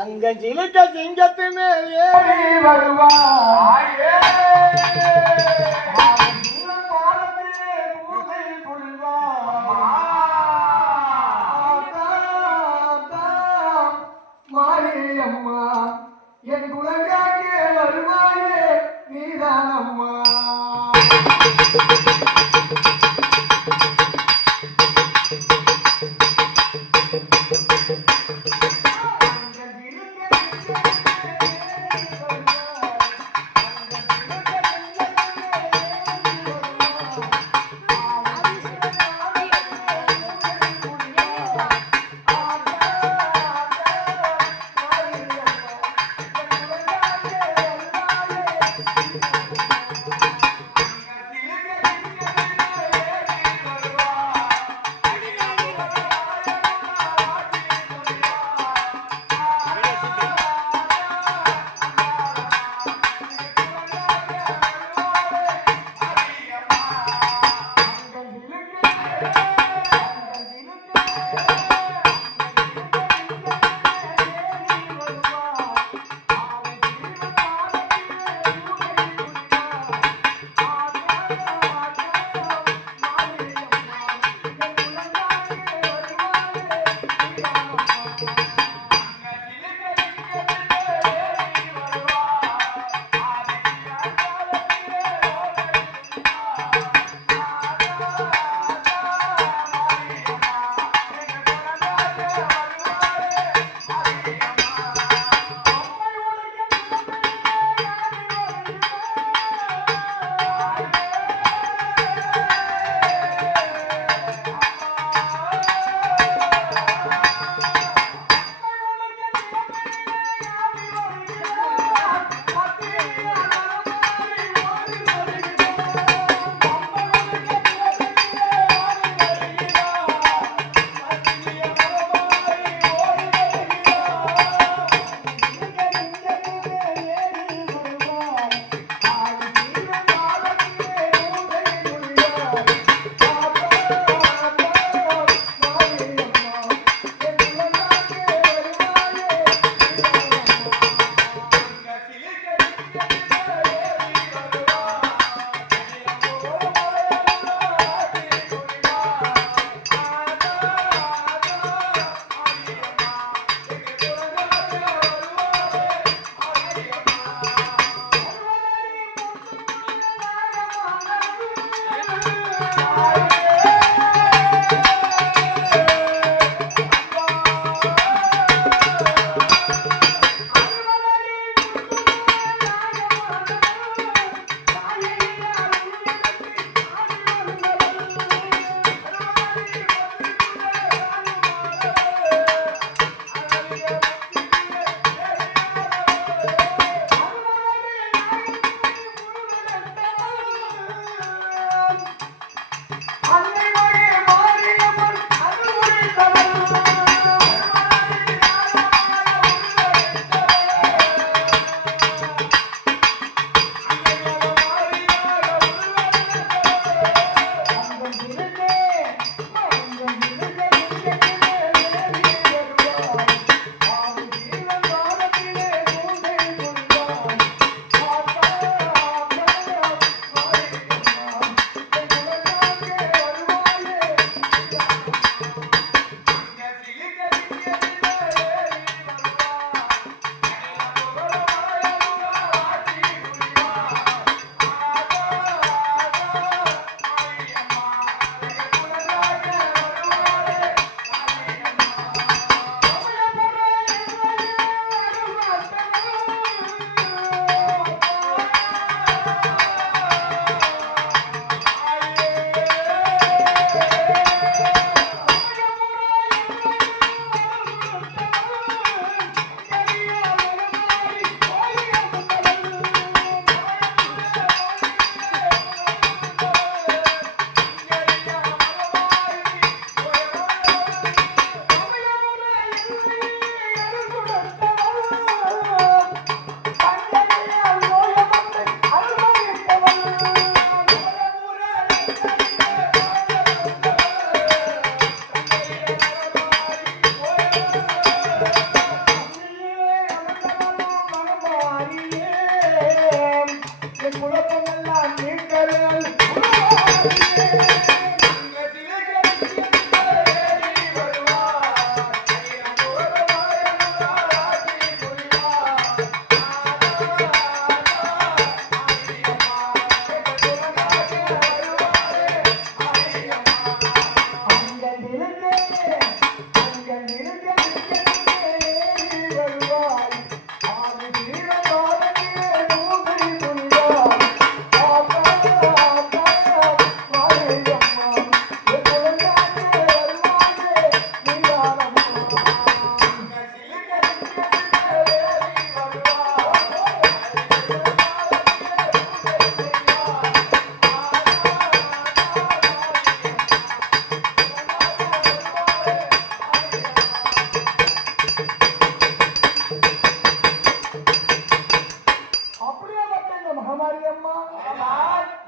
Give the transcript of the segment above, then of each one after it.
அங்க சிலுக்க சிங்கத்து மேல் ஏறி வருவாயே மாரியம்மா என் குலங்காக்கே வருவாயே நீதானம்மா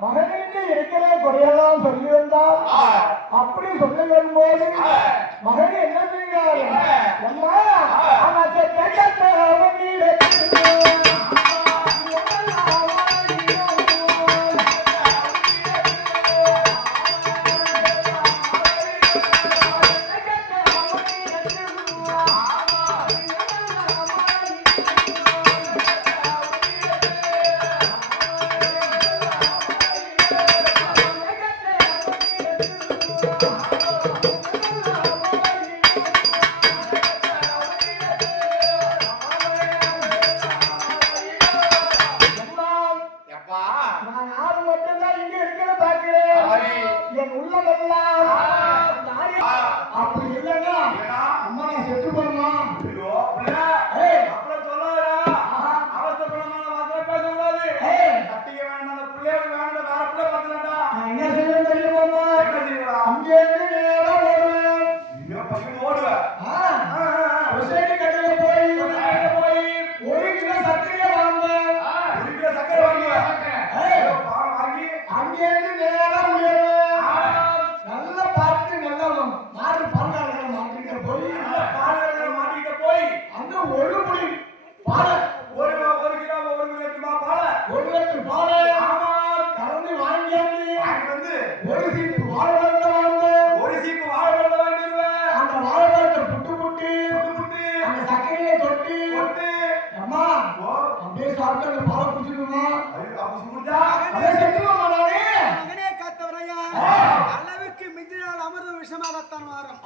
மகனுக்கு இருக்கிற குறையெல்லாம் சொல்லி வந்தால் அப்படி சொல்லி வரும்போது மகன் என்ன செய்கிறார்? அம்மா அவன் கேட்க அப்படி இல்லைன்னா அம்மா நான் செத்து போறமா? என்ன செய்யணும் தெரியுமா? அங்கே இருந்து நேரம் ஓடுவேன். சொசைட்டி கடையில போய் 1 கிலோ சர்க்கரையை வாங்குவேன். அங்கே இருந்து நேரம் உயர்வேன். நல்லா பார்த்து நல்லா மாறு பால்காரர்களை மாட்டிக்கிட்ட போய் அந்த ஒரு முடி பாலை 1 லிட்டர் பாலை கலந்து வாங்கியாந்து ஒரு சீப்பு வாழைப்பழத்தை வாங்க அந்த வாழைப்பழத்தை புட்டு அந்த சர்க்கரையை தொட்டி அம்மா அப்படியே சாப்பிட்டு அந்த பாலை குடிச்சிருமா? அதே செத்துருவோமா நானே? மகனே காத்தவரையா அளவுக்கு மிஞ்சினால் அமிர்தம் விஷமாகத்தான் மாறும்.